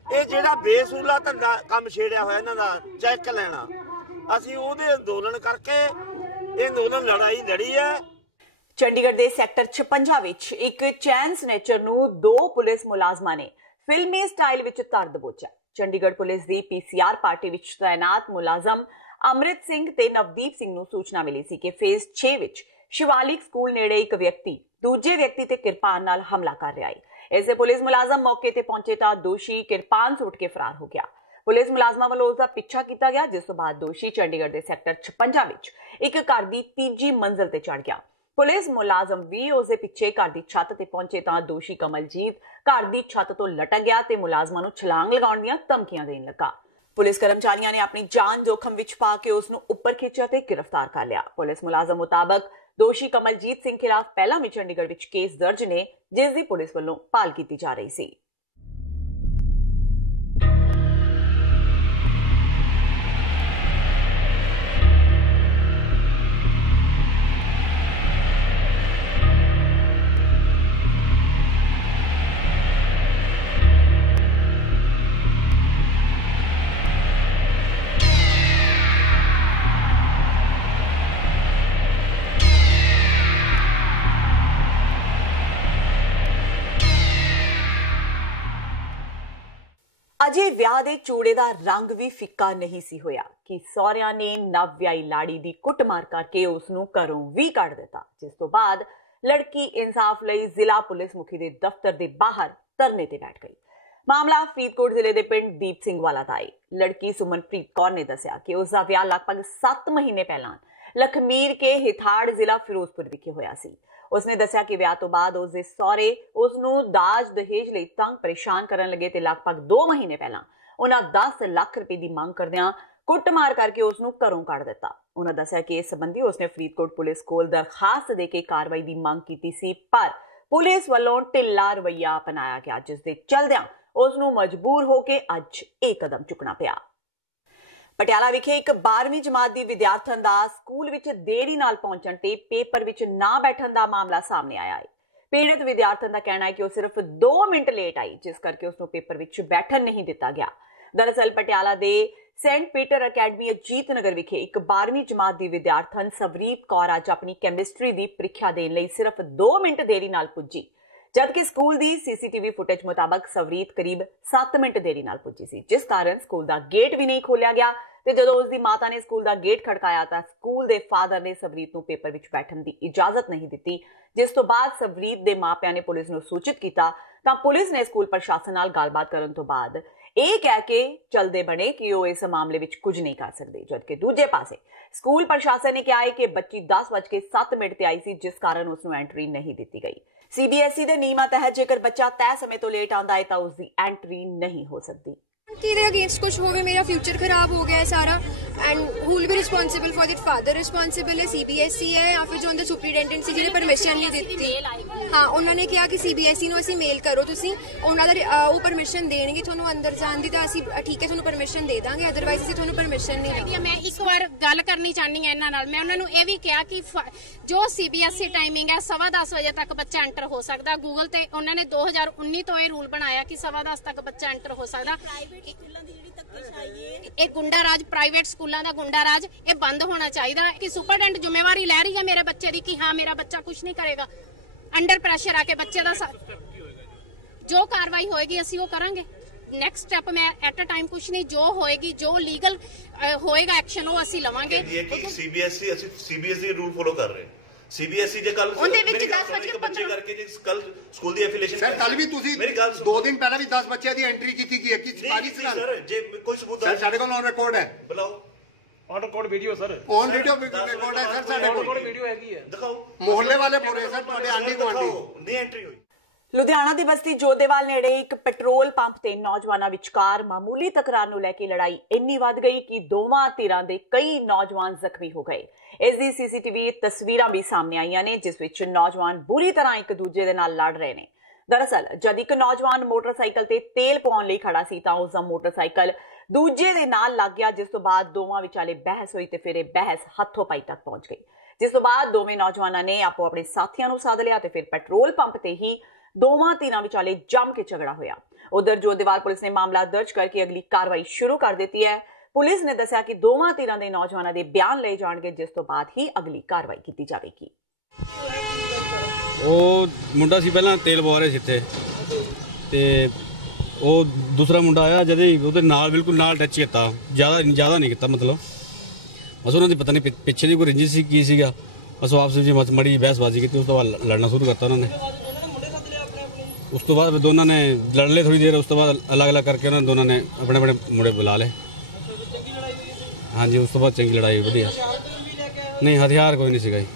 ਇਹ ਜਿਹੜਾ ਬੇਸੂਲਾ ਧੰਦਾ ਕੰਮ ਛੇੜਿਆ ਹੋਇਆ ਇਹਨਾਂ ਦਾ ਚੈੱਕ ਲੈਣਾ, ਅਸੀਂ ਉਹਦੇ ਅੰਦੋਲਨ ਕਰਕੇ ਇਹ ਅੰਦੋਲਨ ਲੜਾਈ ਲੜੀ ਹੈ। ਚੰਡੀਗੜ੍ਹ ਦੇ ਸੈਕਟਰ 56 ਵਿੱਚ ਇੱਕ ਚੈਨ ਸਨੈਚਰ ਨੂੰ 2 ਪੁਲਿਸ ਮੁਲਾਜ਼ਮਾਂ ਨੇ ਫਿਲਮੀ ਸਟਾਈਲ ਵਿੱਚ ਧਰ ਦਬੋਚਿਆ। ਚੰਡੀਗੜ੍ਹ ਪੁਲਿਸ ਦੀ PCR ਪਾਰਟੀ ਵਿੱਚ ਤਾਇਨਾਤ ਮੁਲਾਜ਼ਮ ਅਮਰਿਤ ਸਿੰਘ ਤੇ ਨਵਦੀਪ ਸਿੰਘ ਨੂੰ ਸੂਚਨਾ ਮਿਲੀ ਸੀ ਕਿ ਫੇਜ਼ 6 ਵਿੱਚ ਸ਼ਿਵਾਲਿਕ ਸਕੂਲ ਨੇੜੇ ਇੱਕ ਵਿਅਕਤੀ ਦੂਜੇ ਵਿਅਕਤੀ ਤੇ ਕਿਰਪਾਨ ਨਾਲ ਹਮਲਾ ਕਰ ਰਿਹਾ ਹੈ। ਇਸੇ ਪੁਲਿਸ ਮੁਲਾਜ਼ਮ ਮੌਕੇ ਤੇ ਪਹੁੰਚੇ ਤਾਂ ਦੋਸ਼ੀ ਕਿਰਪਾਨ ਸੁੱਟ ਕੇ ਫਰਾਰ ਹੋ ਗਿਆ। ਪੁਲਿਸ ਮੁਲਾਜ਼ਮਾਂ ਵੱਲੋਂ ਉਸ ਦਾ ਪਿੱਛਾ ਕੀਤਾ ਗਿਆ, ਜਿਸ ਤੋਂ ਬਾਅਦ ਦੋਸ਼ੀ ਚੰਡੀਗੜ੍ਹ ਦੇ ਸੈਕਟਰ 56 ਵਿੱਚ ਇੱਕ ਘਰ ਦੀ ਤੀਜੀ ਮੰਜ਼ਲ ਤੇ ਚੜ੍ਹ ਗਿਆ। ਪੁਲਿਸ ਮੁਲਾਜ਼ਮ ਵੀ ਉਸ ਦੇ ਪਿੱਛੇ ਘਰ ਦੀ ਛੱਤ ਤੇ ਪਹੁੰਚੇ ਤਾਂ ਦੋਸ਼ੀ ਕਮਲਜੀਤ ਘਰ ਦੀ ਛੱਤ ਤੋਂ ਲਟਕ ਗਿਆ ਤੇ ਮੁਲਾਜ਼ਮਾਂ ਨੂੰ ਛਲਾਂਗ ਲਗਾਉਣ ਦੀਆਂ ਧਮਕੀਆਂ ਦੇਣ ਲੱਗਾ। ਪੁਲਿਸ ਕਰਮਚਾਰੀਆਂ ਨੇ ਆਪਣੀ ਜਾਨ ਜੋਖਮ ਵਿੱਚ ਪਾ ਕੇ ਉਸ ਨੂੰ ਉੱਪਰ ਖਿੱਚਿਆ ਤੇ ਗ੍ਰਿਫਤਾਰ ਕਰ ਲਿਆ। ਪੁਲਿਸ ਮੁਲਾਜ਼ਮ ਮੁਤਾਬਕ ਦੋਸ਼ੀ ਕਮਲਜੀਤ ਸਿੰਘ ਖਿਲਾਫ ਪਹਿਲਾਂ ਵੀ ਚੰਡੀਗੜ੍ਹ ਵਿੱਚ ਕੇਸ ਦਰਜ ਨੇ, ਜਿਸ ਦੀ ਪੁਲਿਸ ਵੱਲੋਂ ਭਾਲ ਕੀਤੀ ਜਾ ਰਹੀ ਸੀ। ਅਜੇ ਵਿਆਹ ਦੇ ਚੂੜੇ ਦਾ ਰੰਗ ਵੀ ਫਿੱਕਾ ਨਹੀਂ ਸੀ ਹੋਇਆ ਕਿ ਸਹੁਰਿਆਂ ਨੇ ਨਵ ਵਿਆਹੀ ਲਾੜੀ ਦੀ ਕੁੱਟਮਾਰ ਕਰਕੇ ਉਸ ਨੂੰ ਘਰੋਂ ਵੀ ਕੱਢ ਦਿੱਤਾ, ਜਿਸ ਤੋਂ ਬਾਅਦ ਲੜਕੀ ਇਨਸਾਫ ਲਈ ਜ਼ਿਲ੍ਹਾ ਪੁਲਿਸ ਮੁਖੀ ਦੇ ਦਫ਼ਤਰ ਦੇ ਬਾਹਰ ਧਰਨੇ ਤੇ ਬੈਠ ਗਈ। ਮਾਮਲਾ ਫਰੀਦਕੋਟ ਜ਼ਿਲ੍ਹੇ ਦੇ ਪਿੰਡ ਦੀਪ ਸਿੰਘ ਵਾਲਾ ਦਾ ਹੈ। ਲੜਕੀ ਸੁਮਨਪ੍ਰੀਤ ਕੌਰ ਨੇ ਦੱਸਿਆ ਕਿ ਉਸ ਦਾ ਵਿਆਹ ਲਗਭਗ 7 ਮਹੀਨੇ ਪਹਿਲਾਂ ਲਖਮੀਰ ਕੇ ਹਿਥਾੜ ਜ਼ਿਲ੍ਹਾ ਫਿਰੋਜ਼ਪੁਰ ਵਿਖੇ ਹੋਇਆ ਸੀ। ਉਸਨੇ ਦੱਸਿਆ ਕਿ ਵਿਆਹ ਤੋਂ ਬਾਅਦ ਉਸ ਦੇ ਸਹੁਰੇ ਉਸ ਨੂੰ ਦਾਜ ਦਹੇਜ ਲਈ ਤੰਗ ਪਰੇਸ਼ਾਨ ਕਰਨ ਲੱਗੇ ਤੇ ਲਗਭਗ 2 ਮਹੀਨੇ ਪਹਿਲਾਂ ਉਹਨਾਂ 10 ਲੱਖ ਰੁਪਏ ਦੀ ਮੰਗ ਕਰਦਿਆਂ ਕੁੱਟਮਾਰ ਕਰਕੇ ਉਸ ਨੂੰ ਘਰੋਂ ਕੱਢ ਦਿੱਤਾ। ਉਹਨਾਂ ਦੱਸਿਆ ਕਿ ਇਸ ਸੰਬੰਧੀ ਉਸਨੇ ਫਰੀਦਕੋਟ ਪੁਲਿਸ ਕੋਲ ਦਰਖਾਸਤ ਦੇ ਕੇ ਕਾਰਵਾਈ ਦੀ ਮੰਗ ਕੀਤੀ ਸੀ, ਪਰ ਪੁਲਿਸ ਵੱਲੋਂ ਢਿੱਲਾ ਰਵੱਈਆ ਅਪਣਾਇਆ ਗਿਆ, ਜਿਸ ਦੇ ਚਲਦਿਆਂ ਉਸ ਨੂੰ ਮਜਬੂਰ ਹੋ ਕੇ ਅੱਜ ਇਹ ਕਦਮ ਚੁੱਕਣਾ ਪਿਆ। ਪਟਿਆਲਾ ਵਿਖੇ ਇੱਕ 12ਵੀਂ ਜਮਾਤ ਦੀ ਵਿਦਿਆਰਥਣ ਦਾ ਸਕੂਲ ਵਿੱਚ ਦੇਰੀ ਨਾਲ ਪਹੁੰਚਣ ਤੇ ਪੇਪਰ ਵਿੱਚ ਨਾ ਬੈਠਣ ਦਾ ਮਾਮਲਾ ਸਾਹਮਣੇ ਆਇਆ ਹੈ। ਪੀੜਤ ਵਿਦਿਆਰਥਣ ਦਾ ਕਹਿਣਾ ਹੈ ਕਿ ਉਹ ਸਿਰਫ 2 ਮਿੰਟ ਲੇਟ ਆਈ, ਜਿਸ ਕਰਕੇ ਉਸ ਨੂੰ ਪੇਪਰ ਵਿੱਚ ਬੈਠਣ ਨਹੀਂ ਦਿੱਤਾ ਗਿਆ। ਦਰਅਸਲ ਪਟਿਆਲਾ ਦੇ Saint Peter academy Ajit Nagar ਵਿਖੇ ਇੱਕ 12ਵੀਂ ਜਮਾਤ ਦੀ ਵਿਦਿਆਰਥਣ ਸਵਰੀਤ ਕੌਰ ਅੱਜ ਆਪਣੀ ਕੈਮਿਸਟਰੀ ਦੀ ਪ੍ਰੀਖਿਆ ਦੇਣ ਲਈ ਸਿਰਫ 2 ਮਿੰਟ ਦੇਰੀ ਨਾਲ ਪੁੱਜੀ, ਜਦਕਿ ਸਕੂਲ ਦੀ ਸੀਸੀਟੀਵੀ ਫੁਟੇਜ ਮੁਤਾਬਕ ਸਵਰੀਤ ਕਰੀਬ 7 ਮਿੰਟ ਦੇਰੀ ਨਾਲ ਪੁੱਜੀ ਸੀ, ਜਿਸ ਕਾਰਨ ਸਕੂਲ ਦਾ ਗੇਟ ਵੀ ਨਹੀਂ ਖੋਲਿਆ ਗਿਆ ਤੇ ਜਦੋਂ ਉਸ ਦੀ ਮਾਤਾ ਨੇ ਸਕੂਲ ਦਾ ਗੇਟ ਖੜਕਾਇਆ ਤਾਂ ਸਕੂਲ ਦੇ ਫਾਦਰ ਨੇ ਸਵਰੀਤ ਨੂੰ ਪੇਪਰ ਵਿੱਚ ਬੈਠਣ ਦੀ ਇਜਾਜ਼ਤ ਨਹੀਂ ਦਿੱਤੀ, ਜਿਸ ਤੋਂ ਬਾਅਦ ਸਵਰੀਤ ਦੇ ਮਾਪਿਆਂ ਨੇ ਪੁਲਿਸ ਨੂੰ ਸੂਚਿਤ ਕੀਤਾ ਤਾਂ ਪੁਲਿਸ ਨੇ ਸਕੂਲ ਪ੍ਰਸ਼ਾਸਨ ਨਾਲ ਗੱਲਬਾਤ ਕਰਨ ਤੋਂ ਬਾਅਦ ਇਹ ਕਹਿ ਕੇ ਚਲਦੇ ਬਣੇ ਕਿ ਉਹ ਇਸ ਮਾਮਲੇ ਵਿੱਚ ਕੁਝ ਨਹੀਂ ਕਰ ਸਕਦੇ, ਜਦਕਿ ਦੂਜੇ ਪਾਸੇ ਸਕੂਲ ਪ੍ਰਸ਼ਾਸਨ ਨੇ ਕਿਹਾ ਹੈ ਕਿ ਬੱਚੀ 10:07 ਤੇ ਆਈ ਸੀ, ਜਿਸ ਕਾਰਨ ਉਸ ਨੂੰ ਐਂਟਰੀ ਨਹੀਂ ਦਿੱਤੀ ਗਈ। ਸੀਬੀਐਸਈ ਦੇ ਨਿਯਮਾਂ ਤਹਿਤ ਜੇਕਰ ਬੱਚਾ ਤੈਅ ਸਮੇਂ ਤੋਂ ਲੇਟ ਆਉਂਦਾ ਹੈ ਤਾਂ ਉਸ ਦੀ ਐਂਟਰੀ ਨਹੀਂ ਹੋ ਸਕਦੀ। किधर अगेंस्ट कुछ हो गया, मेरा फ्यूचर खराब हो गया है सारा, and who will be responsible for that? Father responsible है, सीबीएसई है या फिर जो उनके सुपरिटेंडेंट सी ਜਿਹਨੇ ਪਰਮਿਸ਼ਨ ਨਹੀਂ ਦਿੱਤੀ। ਹਾਂ, ਉਹਨਾਂ ਨੇ ਕਿਹਾ ਕਿ ਸੀਬੀਐਸਈ ਨੂੰ ਅਸੀਂ ਮੇਲ ਕਰੋ, ਤੁਸੀਂ ਉਹਨਾਂ ਦਾ ਉਹ ਪਰਮਿਸ਼ਨ ਦੇਣਗੇ ਤੁਹਾਨੂੰ ਅੰਦਰ ਜਾਣ ਦੀ, ਤਾਂ ਅਸੀਂ ਠੀਕ ਹੈ ਤੁਹਾਨੂੰ ਪਰਮਿਸ਼ਨ ਦੇ ਦਾਂਗੇ, ਅਦਰਵਾਈਜ਼ ਅਸੀਂ ਤੁਹਾਨੂੰ ਪਰਮਿਸ਼ਨ ਨਹੀਂ ਦੇਵਾਂਗੇ। ਮੈਂ ਇੱਕ ਵਾਰ ਗੱਲ ਕਰਨੀ ਚਾਹਨੀ ਹਾਂ ਇਹਨਾਂ ਨਾਲ। ਮੈਂ ਉਹਨਾਂ ਨੂੰ ਇਹ ਵੀ ਕਿਹਾ ਕਿ ਜੋ ਸੀਬੀਐਸਈ ਟਾਈਮਿੰਗ ਹੈ 10:15 ਵਜੇ ਤੱਕ ਬੱਚਾ ਐਂਟਰ ਹੋ ਸਕਦਾ। ਗੂਗਲ ਤੇ ਉਹਨਾਂ ਨੇ 2019 ਤੋਂ ਇਹ ਰੂਲ ਬਣਾਇਆ ਕਿ 10:15 ਤੱਕ ਬੱਚਾ ਐਂਟਰ ਹੋ ਸਕਦਾ। ਇਹ ਗੁੰਡਾ ਰਾਜ, ਪ੍ਰਾਈਵੇਟ ਸਕੂਲਾਂ ਦਾ ਗੁੰਡਾ ਰਾਜ, ਇਹ ਬੰਦ ਹੋਣਾ ਚਾਹੀਦਾ ਕਿ ਸੁਪਰਡੈਂਟ ਜ਼ਿੰਮੇਵਾਰੀ ਲੈ ਰਹੀ ਹੈ ਮੇਰੇ ਬੱਚੇ ਦੀ ਕਿ ਹਾਂ ਮੇਰਾ ਬੱਚਾ ਕੁਝ ਨਹੀਂ ਕਰੇਗਾ। ਅੰਡਰ ਪ੍ਰੈਸ਼ਰ ਆ ਕੇ ਬੱਚੇ ਦਾ ਜੋ ਕਾਰਵਾਈ ਹੋਏਗੀ ਅਸੀਂ ਉਹ ਕਰਾਂਗੇ। ਨੈਕਸਟ ਸਟੈਪ ਮੈਂ ਐਟ ਅ ਟਾਈਮ ਕੁਝ ਨਹੀਂ, ਜੋ ਹੋਏਗੀ, ਜੋ ਲੀਗਲ ਹੋਏਗਾ ਐਕਸ਼ਨ ਉਹ ਅਸੀਂ ਲਵਾਂਗੇ। ਸੀਬੀਐਸਈ ਅਸੀਂ ਸੀਬੀਐਸਈ ਰੂਲ ਫੋਲੋ ਕਰ ਰਹੇ। ਸੀਬੀਐਸਈ ਜੇ ਕੱਲ ਉਹਦੇ ਵਿੱਚ 10 ਬੱਚੇ ਕਰਕੇ ਜੇ ਕੱਲ ਸਕੂਲ ਦੀ ਐਫੀਲੀਏਸ਼ਨ ਸਰ ਕੱਲ ਵੀ ਤੁਸੀਂ 2 ਦਿਨ ਪਹਿਲਾਂ ਵੀ 10 ਬੱਚਿਆਂ ਦੀ ਐਂਟਰੀ ਕੀਤੀ ਗਈ ਹੈ ਕਿ ਸਾਰੀ ਸਰ ਜੇ ਕੋਈ ਸਬੂਤ ਸਰ ਸਾਡੇ ਕੋਲ ਔਨ ਰਿਕਾਰਡ ਹੈ। ਬੁਲਾਓ on record video sir, on video record ਹੈ ਸਰ, ਸਾਡੇ ਕੋਲ ਵੀਡੀਓ ਹੈਗੀ ਹੈ। ਦਿਖਾਓ ਮੁਹੱਲੇ ਵਾਲੇ ਬੋਲ ਰਹੇ ਸਰ ਤੁਹਾਡੇ ਆਂਢੀ ਗੁਆਂਢੀ ਨਹੀਂ ਐਂਟਰੀ ਹੋਈ। ਲੁਧਿਆਣਾ ਦੀ ਬਸਤੀ ਜੋਧੇਵਾਲ ਨੇੜੇ ਇੱਕ ਪੈਟਰੋਲ ਪੰਪ ਤੇ ਨੌਜਵਾਨਾਂ ਵਿਚਕਾਰ ਮਾਮੂਲੀ ਤਕਰਾਰ ਨੂੰ ਲੈ ਕੇ ਲੜਾਈ ਇੰਨੀ ਵੱਧ ਗਈ ਕਿ ਦੋਵਾਂ ਧਿਰਾਂ ਦੇ ਕਈ ਨੌਜਵਾਨ ਜ਼ਖਮੀ ਹੋ ਗਏ। ਇਸ ਦੀ ਸੀਸੀਟੀਵੀ ਤਸਵੀਰਾਂ ਵੀ ਸਾਹਮਣੇ ਆਈਆਂ ਨੇ ਜਿਸ ਵਿੱਚ ਨੌਜਵਾਨ ਬੁਰੀ ਤਰ੍ਹਾਂ ਇੱਕ ਦੂਜੇ ਦੇ ਨਾਲ ਲੜ ਰਹੇ ਨੇ। ਦਰਅਸਲ ਜਦ ਇੱਕ ਨੌਜਵਾਨ ਮੋਟਰਸਾਈਕਲ ਤੇ ਤੇਲ ਪਾਉਣ ਲਈ ਖੜਾ ਸੀ ਤਾਂ ਉਸ ਦਾ ਮੋਟਰਸਾਈਕਲ ਦੂਜੇ ਦੇ ਨਾਲ ਲੱਗ ਗਿਆ, ਜਿਸ ਤੋਂ ਬਾਅਦ ਦੋਵਾਂ ਵਿਚਾਲੇ ਬਹਿਸ ਹੋਈ ਤੇ ਫਿਰ ਇਹ ਬਹਿਸ ਹੱਥੋਂ ਪਾਈ ਤੱਕ ਪਹੁੰਚ ਗਈ, ਜਿਸ ਤੋਂ ਬਾਅਦ ਦੋਵੇਂ ਨੌਜਵਾਨਾਂ ਨੇ ਆਪੋ ਆਪਣੇ ਸਾਥੀਆਂ ਨੂੰ ਸਾਧ ਲਿਆ ਤੇ ਫਿਰ ਪੈਟਰੋਲ ਪੰਪ ਤੇ ਹੀ ਦੋਵਾਂ ਧਿਰਾਂ ਵਿਚਾਲੇ ਜੰਮ ਕੇ ਝਗੜਾ ਹੋਇਆ। ਉਧਰ ਜੋਧੇਵਾਲ ਪੁਲਿਸ ਨੇ ਮਾਮਲਾ ਦਰਜ ਕਰਕੇ ਅਗਲੀ ਕਾਰਵਾਈ ਸ਼ੁਰੂ ਕਰ ਦਿੱਤੀ ਹੈ। ਪੁਲਿਸ ਨੇ ਦੱਸਿਆ ਕਿ ਦੋਵਾਂ ਧਿਰਾਂ ਦੇ ਨੌਜਵਾਨਾਂ ਦੇ ਬਿਆਨ ਲਏ ਜਾਣਗੇ, ਜਿਸ ਤੋਂ ਬਾਅਦ ਹੀ ਅਗਲੀ ਕਾਰਵਾਈ ਕੀਤੀ ਜਾਵੇਗੀ। ਉਹ ਮੁੰਡਾ ਸੀ ਪਹਿਲਾਂ ਤੇਲ ਪਵਾ ਰਿਹਾ ਸੀ ਇੱਥੇ ਤੇ ਉਹ ਦੂਸਰਾ ਮੁੰਡਾ ਆਇਆ ਜਦ ਉਹਦੇ ਨਾਲ ਬਿਲਕੁਲ ਨਾਲ ਟੱਚ ਕੀਤਾ, ਜ਼ਿਆਦਾ ਨਹੀਂ ਕੀਤਾ, ਮਤਲਬ ਬਸ ਉਹਨਾਂ ਦੀ ਪਤਾ ਨਹੀਂ ਪਿੱਛੇ ਦੀ ਕੋਈ ਰੰਜਿਸ਼ ਸੀ ਕੀ ਸੀਗਾ, ਬਸ ਆਪਸ ਵਿੱਚ ਮੜੀ ਬਹਿਸਬਾਜ਼ੀ ਕੀਤੀ। ਉਸ ਤੋਂ ਬਾਅਦ ਲੜਨਾ ਸ਼ੁਰੂ ਕਰਤਾ ਉਹਨਾਂ ਨੇ। ਉਸ ਤੋਂ ਬਾਅਦ ਦੋਨਾਂ ਨੇ ਲੜ ਲਏ ਥੋੜੀ ਦੇਰ, ਉਸ ਤੋਂ ਬਾਅਦ ਅਲੱਗ ਕਰਕੇ ਉਹਨਾਂ ਦੋਨਾਂ ਨੇ ਆਪਣੇ ਆਪਣੇ ਮੁੰਡੇ ਬੁਲਾ ਲਏ। ਹਾਂਜੀ ਉਸ ਤੋਂ ਬਾਅਦ ਚੰਗੀ ਲੜਾਈ ਵਧੀਆ। ਨਹੀਂ ਹਥਿਆਰ ਕੋਈ ਨਹੀਂ ਸੀਗਾ ਜੀ,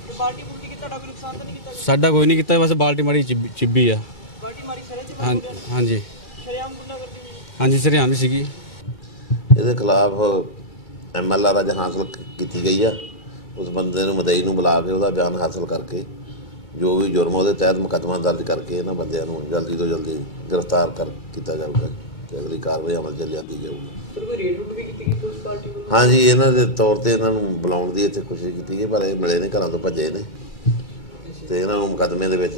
ਸਾਡਾ ਕੋਈ ਨਹੀਂ ਕੀਤਾ, ਬਸ ਬਾਲਟੀ ਮਾਰੀ ਚਿੱਬੀ ਆ। ਹਾਂਜੀ ਹਾਂਜੀ ਸਰਿਆਮ ਵੀ ਸੀਗੀ। ਇਹਦੇ ਖਿਲਾਫ MLR ਅੱਜ ਹਾਸਲ ਕੀਤੀ ਗਈ ਆ। ਉਸ ਬੰਦੇ ਨੂੰ ਮਦਈ ਨੂੰ ਬੁਲਾ ਕੇ ਉਹਦਾ ਬਿਆਨ ਹਾਸਲ ਕਰਕੇ ਜੋ ਵੀ ਜੁਰਮ ਉਹਦੇ ਤਹਿਤ ਮੁਕੱਦਮਾ ਦਰਜ ਕਰਕੇ ਇਹਨਾਂ ਬੰਦਿਆਂ ਨੂੰ ਜਲਦੀ ਤੋਂ ਜਲਦੀ ਗ੍ਰਿਫਤਾਰ ਕੀਤਾ ਜਾਊਗਾ ਤੇ ਅਗਲੀ ਕਾਰਵਾਈ ਅਮਲ 'ਚ ਲਿਆਂਦੀ ਜਾਊਗੀ। ਹਾਂਜੀ ਇਹਨਾਂ ਦੇ ਤੌਰ ਤੇ ਇਹਨਾਂ ਨੂੰ ਬੁਲਾਉਣ ਦੀ ਇੱਥੇ ਕੋਸ਼ਿਸ਼ ਕੀਤੀ ਗਈ ਪਰ ਇਹ ਮਿਲੇ ਨੇ, ਘਰਾਂ ਤੋਂ ਭੱਜੇ ਨੇ ਤੇ ਇਹਨਾਂ ਨੂੰ ਮੁਕੱਦਮੇ ਦੇ ਵਿੱਚ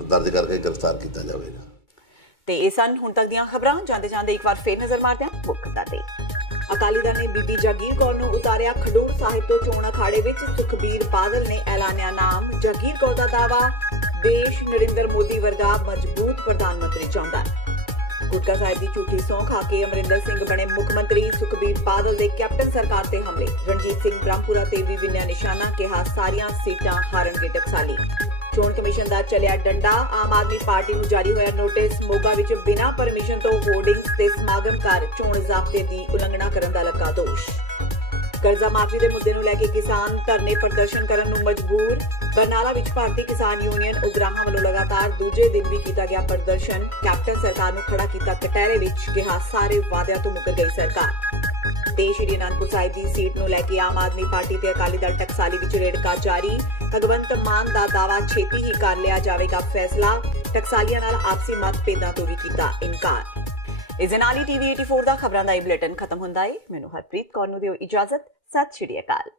ਦਰਜ ਕਰਕੇ ਗ੍ਰਿਫਤਾਰ ਕੀਤਾ ਜਾਵੇਗਾ। ਤੇ ਇਹ ਸਨ ਹੁਣ ਤੱਕ ਦੀਆਂ ਖਬਰਾਂ। ਜਾਂਦੇ ਜਾਂਦੇ ਇੱਕ ਵਾਰ ਫੇਰ ਨਜ਼ਰ ਮਾਰਦੇ ਹਾਂ ਮੁੱਖ ਖਬਰਾਂ ਤੇ। ਅਕਾਲੀ ਦਲ ਨੇ ਬੀਬੀ ਜਾਗੀਰ ਕੌਰ ਨੂੰ ਉਤਾਰਿਆ ਖਡੂਰ ਸਾਹਿਬ ਤੋਂ ਚੋਣ ਅਖਾੜੇ ਵਿੱਚ। ਸੁਖਬੀਰ ਬਾਦਲ ਨੇ ਐਲਾਨਿਆ ਨਾਮ। ਜਾਗੀਰ ਕੌਰ ਦਾ ਦਾਅਵਾ, ਦੇਸ਼ ਨਰਿੰਦਰ ਮੋਦੀ ਵਰਗਾ ਮਜ਼ਬੂਤ ਪ੍ਰਧਾਨ ਮੰਤਰੀ ਚਾਹੁੰਦਾ। ਗੁਟਕਾ ਸਾਹਿਬ ਦੀ ਝੂਠੀ ਸਹੁੰ ਖਾ ਕੇ ਅਮਰਿੰਦਰ ਸਿੰਘ ਬਣੇ ਮੁੱਖ ਮੰਤਰੀ। ਸੁਖਬੀਰ ਬਾਦਲ ਦੇ ਕੈਪਟਨ ਸਰਕਾਰ ਤੇ ਹਮਲੇ। ਰਣਜੀਤ ਸਿੰਘ ਬ੍ਰਹਮਪੁਰਾ ਤੇ ਵੀ ਵਿੰਨਿਆ ਨਿਸ਼ਾਨਾ, ਕਿਹਾ ਸਾਰੀਆਂ ਸੀਟਾਂ ਹਾਰਨਗੇ ਟਕਸਾਲੀ। ਚੋਣ ਕਮਿਸ਼ਨ ਦਾ ਚੱਲਿਆ ਡੰਡਾ। ਆਮ ਆਦਮੀ ਪਾਰਟੀ ਨੂੰ ਜਾਰੀ ਹੋਇਆ ਨੋਟਿਸ। ਮੋਗਾ ਵਿੱਚ ਬਿਨਾਂ ਪਰਮਿਸ਼ਨ ਤੋਂ ਹੋਰਡਿੰਗਸ ਤੇ ਸਮਾਗਮ ਕਰ ਚੋਣ ਜ਼ਾਬਤੇ ਦੀ ਉਲੰਘਣਾ ਕਰਨ ਦਾ ਲੱਗਾ ਦੋਸ਼। ਕਰਜ਼ਾ ਮਾਫੀ ਦੇ ਮੁੱਦੇ ਨੂੰ ਲੈ ਕੇ ਕਿਸਾਨ ਧਰਨੇ ਪ੍ਰਦਰਸ਼ਨ ਕਰਨ ਨੂੰ ਮਜਬੂਰ। ਬਰਨਾਲਾ ਵਿੱਚ ਭਾਰਤੀ ਕਿਸਾਨ ਯੂਨੀਅਨ ਉਗਰਾਹਾਂ ਵੱਲੋਂ ਲਗਾਤਾਰ ਦੂਜੇ ਦਿਨ ਵੀ ਕੀਤਾ ਗਿਆ ਪ੍ਰਦਰਸ਼ਨ। ਕੈਪਟਨ ਸਰਕਾਰ ਨੂੰ ਖੜਾ ਕੀਤਾ ਕਟਹਿਰੇ ਵਿੱਚ, ਕਿਹਾ ਸਾਰੇ ਵਾਅਦਿਆਂ ਤੋਂ ਮੁੱਕਰ ਗਈ ਸਰਕਾਰ। ਤੇ ਸ਼੍ਰੀ ਅਨੰਦਪੁਰ ਸਾਹਿਬ ਦੀ ਸੀਟ ਨੂੰ ਲੈ ਕੇ ਆਮ ਆਦਮੀ ਪਾਰਟੀ ਤੇ ਅਕਾਲੀ ਦਲ ਟਕਸਾਲੀ ਵਿੱਚ ਰੇੜਕਾ ਜਾਰੀ। ਭਗਵੰਤ ਮਾਨ ਦਾ ਦਾਅਵਾ, ਛੇਤੀ ਹੀ ਕਰ ਲਿਆ ਜਾਵੇਗਾ ਫੈਸਲਾ। ਟਕਸਾਲੀਆਂ ਨਾਲ ਆਪਸੀ ਮਤਭੇਦਾਂ ਤੋਂ ਵੀ ਕੀਤਾ ਇਨਕਾਰ। ਇਸ ਦੇ ਨਾਲ ਹੀ TV 84 ਦਾ ਖਬਰਾਂ ਦਾ ਇਹ ਬੁਲੇਟਿਨ ਖਤਮ ਹੁੰਦਾ ਹੈ। ਮੈਨੂੰ ਹਰਪ੍ਰੀਤ ਕੌਰ ਨੂੰ ਦਿਓ ਇਜਾਜ਼ਤ। ਸਤਿ ਸ਼੍ਰੀ ਅਕਾਲ।